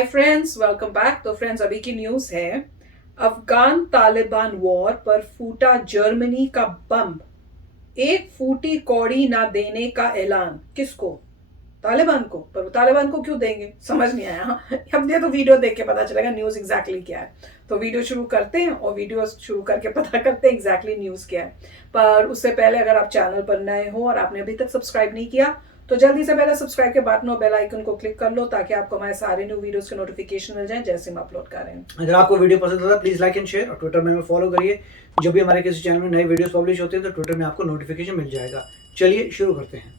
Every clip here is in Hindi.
Hi friends, welcome back. तो फ्रेंड्स, अभी की न्यूज है, अफगान तालिबान वॉर पर फूटा जर्मनी का बम। एक फूटी कौड़ी ना देने का ऐलान। किसको? तालिबान को। पर तालिबान को क्यों देंगे, समझ नहीं आया। हाँ, अब ये तो वीडियो देख के पता चलेगा न्यूज एग्जैक्टली क्या है। तो वीडियो शुरू करते हैं और वीडियो शुरू करके पता करते हैं एग्जैक्टली न्यूज क्या है। पर उससे पहले अगर आप चैनल पर नए हो और आपने अभी तक सब्सक्राइब नहीं किया तो जल्दी से पहले सब्सक्राइब के बटन और बेल आइकन को क्लिक कर लो ताकि आपको हमारे सारे न्यू वीडियोस के नोटिफिकेशन मिल जाएं जैसे हम अपलोड कर रहे हैं। अगर आपको वीडियो पसंद आता है प्लीज लाइक एंड शेयर और ट्विटर में हमें फॉलो करिए। जब भी हमारे किसी चैनल में नए वीडियोस पब्लिश होते हैं तो ट्विटर में आपको नोटिफिकेशन मिल जाएगा। चलिए शुरू करते हैं।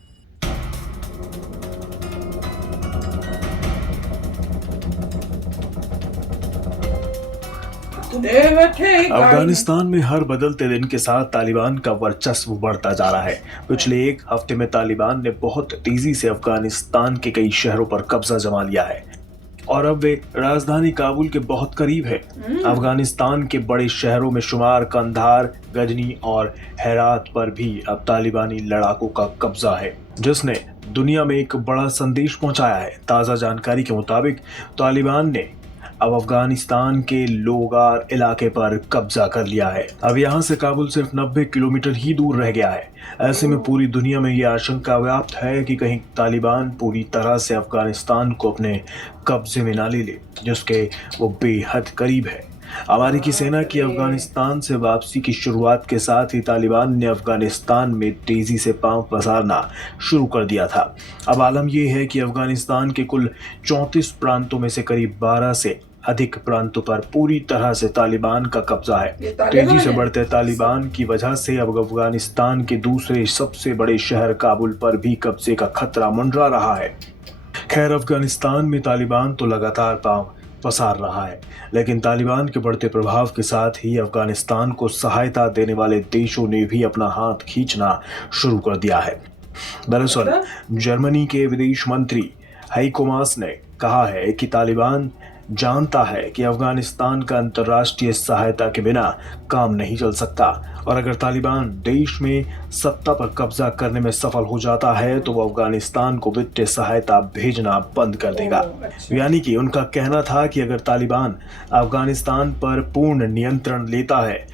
अफगानिस्तान में हर बदलते दिन के साथ तालिबान का वर्चस्व बढ़ता जा रहा है। पिछले एक हफ्ते में तालिबान ने बहुत तेजी से अफगानिस्तान के कई शहरों पर कब्जा जमा लिया है और अब वे राजधानी काबुल के बहुत करीब है। अफगानिस्तान के बड़े शहरों में शुमार कंधार, गजनी और हेरात पर भी अब तालिबानी लड़ाकों का कब्जा है, जिसने दुनिया में एक बड़ा संदेश पहुंचाया है। ताज़ा जानकारी के मुताबिक तालिबान ने अब अफगानिस्तान के लोगार इलाके पर कब्जा कर लिया है। अब यहाँ से काबुल सिर्फ 90 किलोमीटर ही दूर रह गया है। ऐसे में पूरी दुनिया में यह आशंका व्याप्त है कि कहीं तालिबान पूरी तरह से अफगानिस्तान को अपने कब्जे में ना ले ले, जिसके वो बेहद करीब है। अमेरिकी सेना की अफगानिस्तान से वापसी की शुरुआत के साथ ही तालिबान ने अफगानिस्तान में तेजी से पांव पसारना शुरू कर दिया था। अब आलम यह है कि अफगानिस्तान के कुल 34 प्रांतों में से करीब 12 से अधिक प्रांतों पर पूरी तरह से तालिबान का कब्जा है। तेजी से बढ़ते तालिबान की वजह से अब अफगानिस्तान के दूसरे सबसे बड़े शहर काबुल पर भी कब्जे का खतरा मंडरा रहा है। खैर, अफगानिस्तान में तालिबान तो लगातार पांव पसार रहा है, लेकिन तालिबान के बढ़ते प्रभाव के साथ ही अफगानिस्तान को सहायता देने वाले देशों ने भी अपना हाथ खींचना शुरू कर दिया है। दरअसल जर्मनी के विदेश मंत्री हाइको मास ने कहा है कि तालिबान जानता है कि अफगानिस्तान का अंतर्राष्ट्रीय सहायता के बिना काम नहीं चल सकता और अगर तालिबान देश में सत्ता पर कब्जा करने में सफल हो जाता है तो वो अफगानिस्तान को वित्तीय सहायता भेजना बंद कर देगा। यानी कि उनका कहना था कि अगर तालिबान अफगानिस्तान पर पूर्ण नियंत्रण लेता है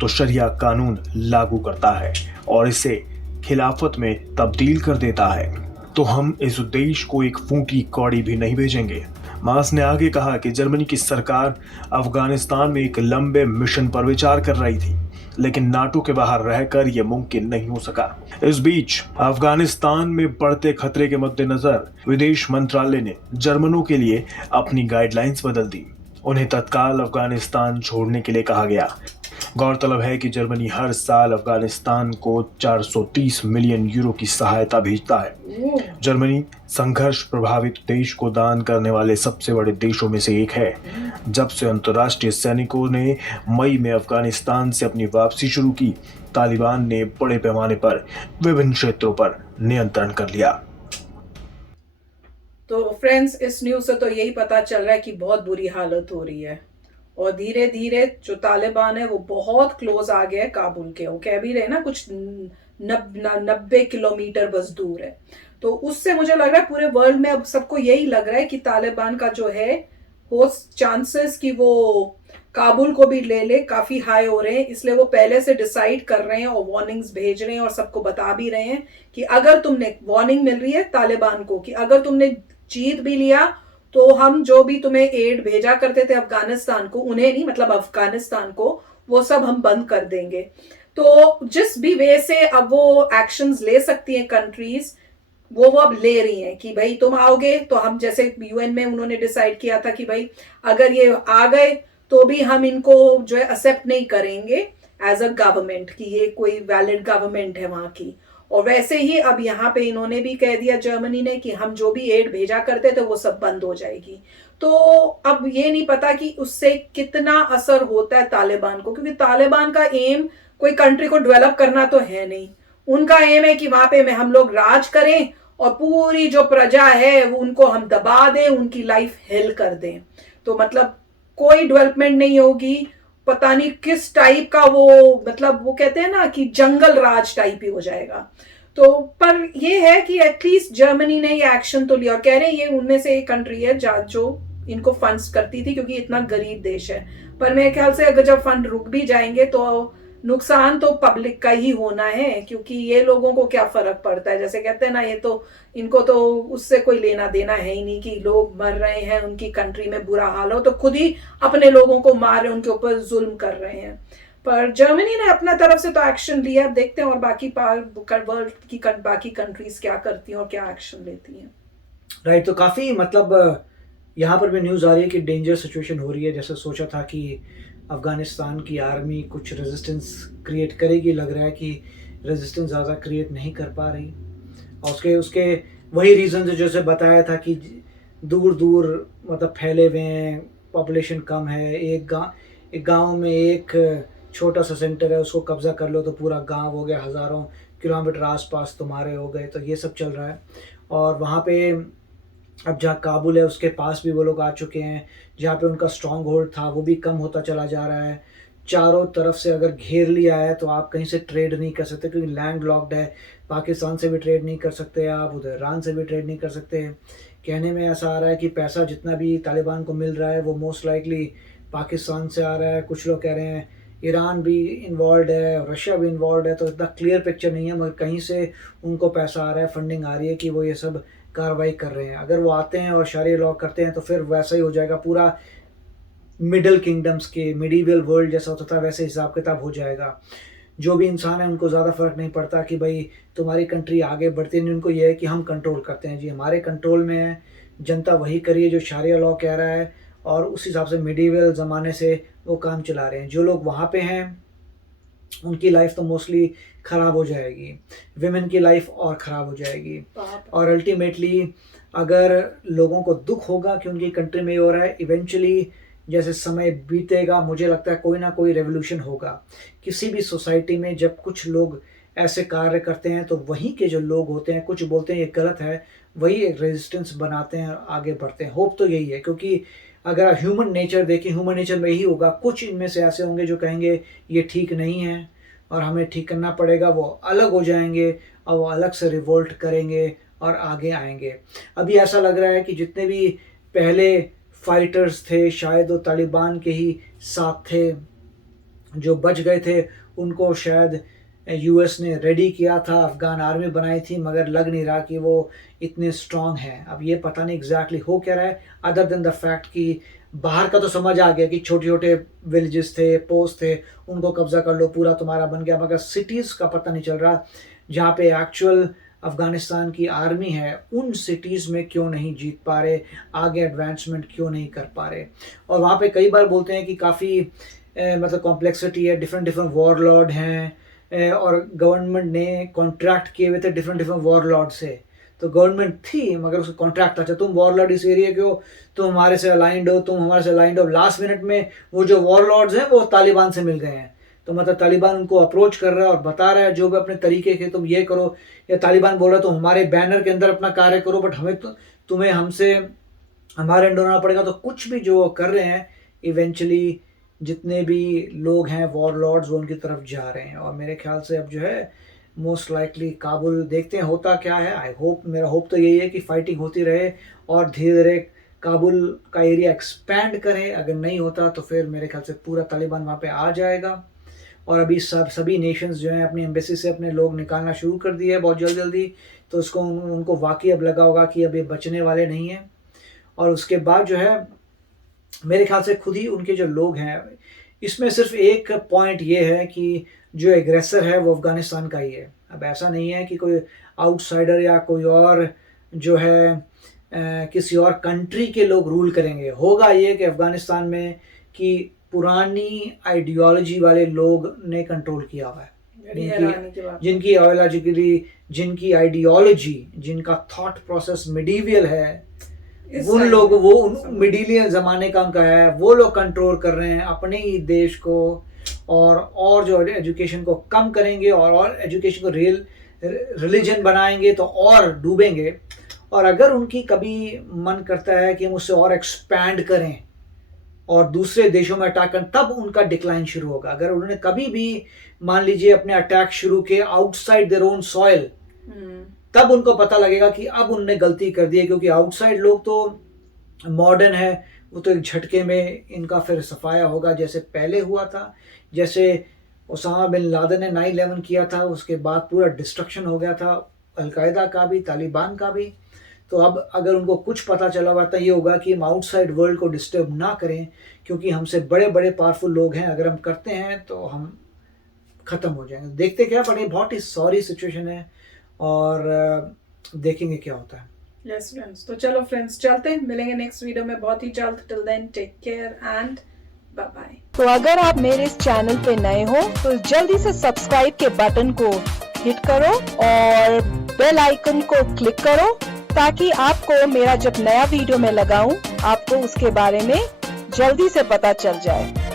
तो शरिया कानून लागू करता है और इसे खिलाफत में तब्दील कर देता है तो हम इस देश को एक फूटी कौड़ी भी नहीं भेजेंगे। मास ने आगे कहा कि जर्मनी की सरकार अफगानिस्तान में एक लंबे मिशन पर विचार कर रही थी, लेकिन नाटो के बाहर रहकर यह मुमकिन नहीं हो सका। इस बीच अफगानिस्तान में बढ़ते खतरे के मद्देनजर विदेश मंत्रालय ने जर्मनों के लिए अपनी गाइडलाइंस बदल दी। उन्हें तत्काल अफगानिस्तान छोड़ने के लिए कहा गया। गौरतलब है कि जर्मनी हर साल अफगानिस्तान को 430 मिलियन यूरो की सहायता भेजता है। जर्मनी संघर्ष प्रभावित देश को दान करने वाले सबसे बड़े देशों में से एक है। जब से अंतर्राष्ट्रीय सैनिकों ने मई में अफगानिस्तान से अपनी वापसी शुरू की, तालिबान ने बड़े पैमाने पर विभिन्न क्षेत्रों पर नियंत्रण कर लिया। तो फ्रेंड्स, इस न्यूज से तो यही पता चल रहा है कि बहुत बुरी हालत हो रही है और धीरे धीरे जो तालिबान है वो बहुत क्लोज आ गया है काबुल के। वो कह भी रहे ना कुछ 90 किलोमीटर बस दूर है। तो उससे मुझे लग रहा है पूरे वर्ल्ड में अब सबको यही लग रहा है कि तालिबान का जो है हो चांसेस कि वो काबुल को भी ले ले काफी हाई हो रहे हैं। इसलिए वो पहले से डिसाइड कर रहे हैं और वार्निंग्स भेज रहे हैं और सबको बता भी रहे हैं कि अगर तुमने, वार्निंग मिल रही है तालिबान को कि अगर तुमने जीत भी लिया तो हम जो भी तुम्हें एड भेजा करते थे अफगानिस्तान को, उन्हें नहीं मतलब अफगानिस्तान को, वो सब हम बंद कर देंगे। तो जिस भी वे से अब वो एक्शंस ले सकती हैं कंट्रीज, वो अब ले रही हैं कि भाई तुम आओगे तो हम, जैसे यूएन में उन्होंने डिसाइड किया था कि भाई अगर ये आ गए तो भी हम इनको जो है एक्सेप्ट नहीं करेंगे एज अ गवर्नमेंट कि ये कोई वैलिड गवर्नमेंट है वहां की। और वैसे ही अब यहाँ पे इन्होंने भी कह दिया जर्मनी ने कि हम जो भी एड भेजा करते थे वो सब बंद हो जाएगी। तो अब ये नहीं पता कि उससे कितना असर होता है तालिबान को, क्योंकि तालिबान का एम कोई कंट्री को डेवलप करना तो है नहीं। उनका एम है कि वहां पे हम लोग राज करें और पूरी जो प्रजा है वो उनको हम दबा दें, उनकी लाइफ हेल कर दें। तो मतलब कोई डेवलपमेंट नहीं होगी। पता नहीं किस टाइप का वो, मतलब वो कहते हैं ना कि जंगल राज टाइप ही हो जाएगा। तो पर ये है कि एटलीस्ट जर्मनी ने ये एक्शन तो लिया और कह रहे हैं ये उनमें से एक कंट्री है जो इनको फंड्स करती थी, क्योंकि इतना गरीब देश है। पर मेरे ख्याल से अगर जब फंड रुक भी जाएंगे तो नुकसान तो पब्लिक का ही होना है, क्योंकि ये लोगों को क्या फर्क पड़ता है। जैसे कहते हैं ना, ये तो इनको तो उससे कोई लेना देना है ही नहीं कि लोग मर रहे हैं, उनकी कंट्री में बुरा हाल हो, तो खुद ही अपने लोगों को मार रहे, उनके ऊपर जुल्म कर रहे हैं। पर जर्मनी ने अपना तरफ से तो एक्शन लिया। अब देखते हैं और बाकी वर्ल्ड की बाकी कंट्रीज क्या करती हैं और क्या एक्शन लेती हैं। राइट, तो काफ़ी मतलब यहाँ पर भी न्यूज़ आ रही है कि डेंजर सिचुएशन हो रही है। जैसे सोचा था कि अफ़गानिस्तान की आर्मी कुछ रेजिस्टेंस क्रिएट करेगी, लग रहा है कि रेजिस्टेंस ज़्यादा क्रिएट नहीं कर पा रही। और उसके उसके वही रीज़न जैसे बताया था कि दूर दूर मतलब फैले हुए हैं, पॉपुलेशन कम है, एक गांव में एक छोटा सा सेंटर है, उसको कब्ज़ा कर लो तो पूरा गांव हो गया, हज़ारों किलोमीटर आसपास तुम्हारे हो गए। तो ये सब चल रहा है। और वहाँ पे अब जहाँ काबुल है उसके पास भी वो लोग आ चुके हैं, जहाँ पे उनका स्ट्रॉन्ग होल्ड था वो भी कम होता चला जा रहा है। चारों तरफ से अगर घेर लिया है तो आप कहीं से ट्रेड नहीं कर सकते, क्योंकि लैंड लॉक्ड है। पाकिस्तान से भी ट्रेड नहीं कर सकते आप, उधर ईरान से भी ट्रेड नहीं कर सकते। कहने में ऐसा आ रहा है कि पैसा जितना भी तालिबान को मिल रहा है वो मोस्ट लाइकली पाकिस्तान से आ रहा है। कुछ लोग कह रहे हैं ईरान भी इन्वॉल्व है, रशिया भी इन्वॉल्व है। तो इतना क्लियर पिक्चर नहीं है, मगर कहीं से उनको पैसा आ रहा है, फंडिंग आ रही है कि वो ये सब कार्रवाई कर रहे हैं। अगर वो आते हैं और शरिया लॉ करते हैं तो फिर वैसा ही हो जाएगा, पूरा मिडल किंगडम्स के मिडीवल वर्ल्ड जैसा होता था वैसे हिसाब किताब हो जाएगा। जो भी इंसान है उनको ज़्यादा फ़र्क नहीं पड़ता कि भाई तुम्हारी कंट्री आगे बढ़ती नहीं, उनको ये है कि हम कंट्रोल करते हैं जी, हमारे कंट्रोल में है, जनता वही करिए जो शरिया लॉ कह रहा है, और उस हिसाब से मिडीवल ज़माने से वो काम चला रहे हैं। जो लोग वहाँ पे हैं उनकी लाइफ तो मोस्टली ख़राब हो जाएगी, विमेन की लाइफ और ख़राब हो जाएगी। और अल्टीमेटली अगर लोगों को दुख होगा कि उनकी कंट्री में हो रहा है, इवेंचुअली जैसे समय बीतेगा मुझे लगता है कोई ना कोई रेवोल्यूशन होगा। किसी भी सोसाइटी में जब कुछ लोग ऐसे कार्य करते हैं तो वहीं के जो लोग होते हैं, कुछ बोलते हैं ये गलत है, वही एक रेजिस्टेंस बनाते हैं और आगे बढ़ते हैं। होप तो यही है, क्योंकि अगर आप ह्यूमन नेचर देखें, ह्यूमन नेचर में यही होगा। कुछ इनमें से ऐसे होंगे जो कहेंगे ये ठीक नहीं है और हमें ठीक करना पड़ेगा, वो अलग हो जाएंगे और वो अलग से रिवोल्ट करेंगे और आगे आएंगे। अभी ऐसा लग रहा है कि जितने भी पहले फाइटर्स थे शायद वो तालिबान के ही साथ थे, जो बच गए थे उनको शायद यूएस ने रेडी किया था, अफगान आर्मी बनाई थी, मगर लग नहीं रहा कि वो इतने स्ट्रांग हैं। अब ये पता नहीं एग्जैक्टली हो क्या रहा है, अदर देन द फैक्ट कि बाहर का तो समझ आ गया कि छोटे छोटे विलेजेस थे, पोस्ट थे, उनको कब्जा कर लो, पूरा तुम्हारा बन गया। मगर सिटीज़ का पता नहीं चल रहा, जहाँ पे एक्चुअल अफ़गानिस्तान की आर्मी है उन सिटीज़ में क्यों नहीं जीत पा रहे, आगे एडवांसमेंट क्यों नहीं कर पा रहे। और वहाँ पे कई बार बोलते हैं कि काफ़ी मतलब कॉम्प्लेक्सिटी है, डिफरेंट वॉरलॉर्ड हैं, और गवर्नमेंट ने कॉन्ट्रैक्ट किए हुए थे डिफरेंट वॉरलॉर्ड से। तो गवर्नमेंट थी मगर उसका कॉन्ट्रैक्ट था, अच्छा तुम वॉरलॉर्ड इस एरिया के हो, तुम हमारे से अलाइंड हो, तुम हमारे से अलाइंड हो। लास्ट मिनट में वो जो वॉरलॉर्ड्स हैं वो तालिबान से मिल गए हैं। तो मतलब तालिबान उनको अप्रोच कर रहा है और बता रहा है जो भी अपने तरीके के तुम ये करो, या तालिबान बोल रहा है तुम हमारे बैनर के अंदर अपना कार्य करो, बट हमें तुम्हें हमसे हमारे अंडर होना पड़ेगा। तो कुछ भी जो कर रहे हैं इवेंचुअली जितने भी लोग हैं वॉरलॉर्ड्स वो उनकी तरफ जा रहे हैं। और मेरे ख्याल से अब जो है मोस्ट लाइकली काबुल, देखते हैं होता क्या है। आई होप, मेरा होप तो यही है कि फाइटिंग होती रहे और धीरे धीरे काबुल का एरिया एक्सपैंड करे। अगर नहीं होता तो फिर मेरे ख्याल से पूरा तालिबान वहाँ पे आ जाएगा। और अभी सभी नेशंस जो हैं अपनी एम्बेसी से अपने लोग निकालना शुरू कर दिए हैं बहुत जल्दी। तो उसको उनको वाकई अब लगा होगा कि अब ये बचने वाले नहीं हैं। और उसके बाद जो है मेरे ख्याल से खुद ही उनके जो लोग हैं, इसमें सिर्फ एक पॉइंट ये है कि जो एग्रेसर है वो अफ़गानिस्तान का ही है। अब ऐसा नहीं है कि कोई आउटसाइडर या कोई और जो है किसी और कंट्री के लोग रूल करेंगे। होगा ये कि अफ़गानिस्तान में कि पुरानी आइडियोलॉजी वाले लोग ने कंट्रोल किया हुआ है, जिनकी आइडियोलॉजी, जिनका थॉट प्रोसेस मिडीवियल है, उन लोग वो मिडिलियन ज़माने का उनका है, वो लोग कंट्रोल कर रहे हैं अपने ही देश को। और जो एजुकेशन को कम करेंगे और एजुकेशन को रिलीजन बनाएंगे तो और डूबेंगे। और अगर उनकी कभी मन करता है कि हम उससे और एक्सपैंड करें और दूसरे देशों में अटैक करें, तब उनका डिक्लाइन शुरू होगा। अगर उन्होंने कभी भी मान लीजिए अपने अटैक शुरू किए आउटसाइड देयर ओन सॉइल, तब उनको पता लगेगा कि अब उन्होंने गलती कर दी है, क्योंकि आउटसाइड लोग तो मॉडर्न है, वो तो एक झटके में इनका फिर सफाया होगा, जैसे पहले हुआ था, जैसे ओसामा बिन लादेन ने 9/11 किया था, उसके बाद पूरा डिस्ट्रक्शन हो गया था अलकायदा का भी, तालिबान का भी। तो अब अगर उनको कुछ पता चला हुआ तो ये होगा कि हम आउटसाइड वर्ल्ड को डिस्टर्ब ना करें, क्योंकि हमसे बड़े बड़े पावरफुल लोग हैं, अगर हम करते हैं तो हम ख़त्म हो जाएंगे। देखते क्या, बट ये बहुत ही सॉरी सिचुएशन है और देखेंगे क्या होता है। यस फ्रेंड्स, तो चलो फ्रेंड्स चलते हैं, मिलेंगे नेक्स्ट वीडियो में बहुत ही जल्द। Till then take care and bye bye. तो अगर आप मेरे इस चैनल पे नए हो तो जल्दी से सब्सक्राइब के बटन को हिट करो और बेल आइकन को क्लिक करो, ताकि आपको मेरा जब नया वीडियो मैं लगाऊं आपको उसके बारे में जल्दी से पता चल जाए।